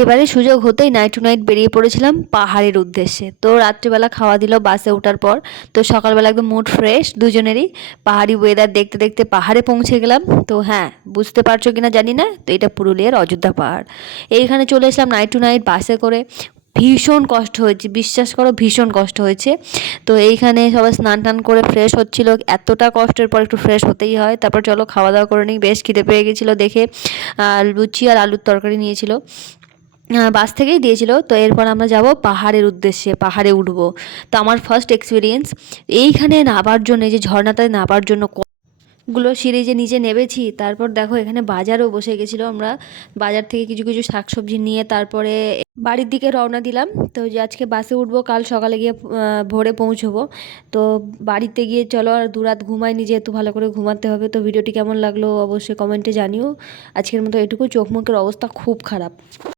এবারে সুযোগ হতেই নাইট টু নাইট বেরিয়ে পড়েছিলাম পাহাড়ের উদ্দেশ্যে। তো রাত্রিবেলা খাওয়া দিল বাসে ওঠার পর। তো সকালবেলা একদম মুড ফ্রেশ দুজনেরই। পাহাড়ি ওয়েদার দেখতে দেখতে পাহাড়ে পৌঁছে গেলাম। তো হ্যাঁ, বুঝতে পারছো কিনা জানি না, তো এটা পুরুলিয়ার অযোধ্যা পাহাড়। এইখানে চলে এসলাম নাইট টু নাইট বাসে করে। ভীষণ কষ্ট হয়েছে, বিশ্বাস করো ভীষণ কষ্ট হয়েছে। তো এইখানে সবাই স্নান টান করে ফ্রেশ হচ্ছিল। এতটা কষ্টের পর একটু ফ্রেশ হতেই হয়। তারপর চলো খাওয়া দাওয়া করে নিই, বেশ খিদে পেয়ে গেছিলো দেখে। লুচি আর আলুর তরকারি নিয়েছিল, বাস থেকেই দিয়েছিল। তো এরপর আমরা যাব পাহাড়ের উদ্দেশ্যে, পাহাড়ে উঠবো। তো আমার ফার্স্ট এক্সপিরিয়েন্স এইখানে নামার জন্য, এই যে ঝর্ণাতে নামার জন্য গুলো সিঁড়ি যে নিচে নেমেছি। তারপর দেখো এখানে বাজারও বসে গেছিলো। আমরা বাজার থেকে কিছু কিছু শাকসবজি নিয়ে তারপরে বাড়ির দিকে রওনা দিলাম। তো যে আজকে বাসে উঠবো, কাল সকালে গিয়ে ভোরে পৌঁছবো। তো বাড়িতে গিয়ে চলো আর দুরাত ঘুমাইনি, যেহেতু ভালো করে ঘুমাতে হবে। তো ভিডিওটি কেমন লাগলো অবশ্যই কমেন্টে জানিও। আজকের মতো এটুকু, চোখ মুখের অবস্থা খুব খারাপ।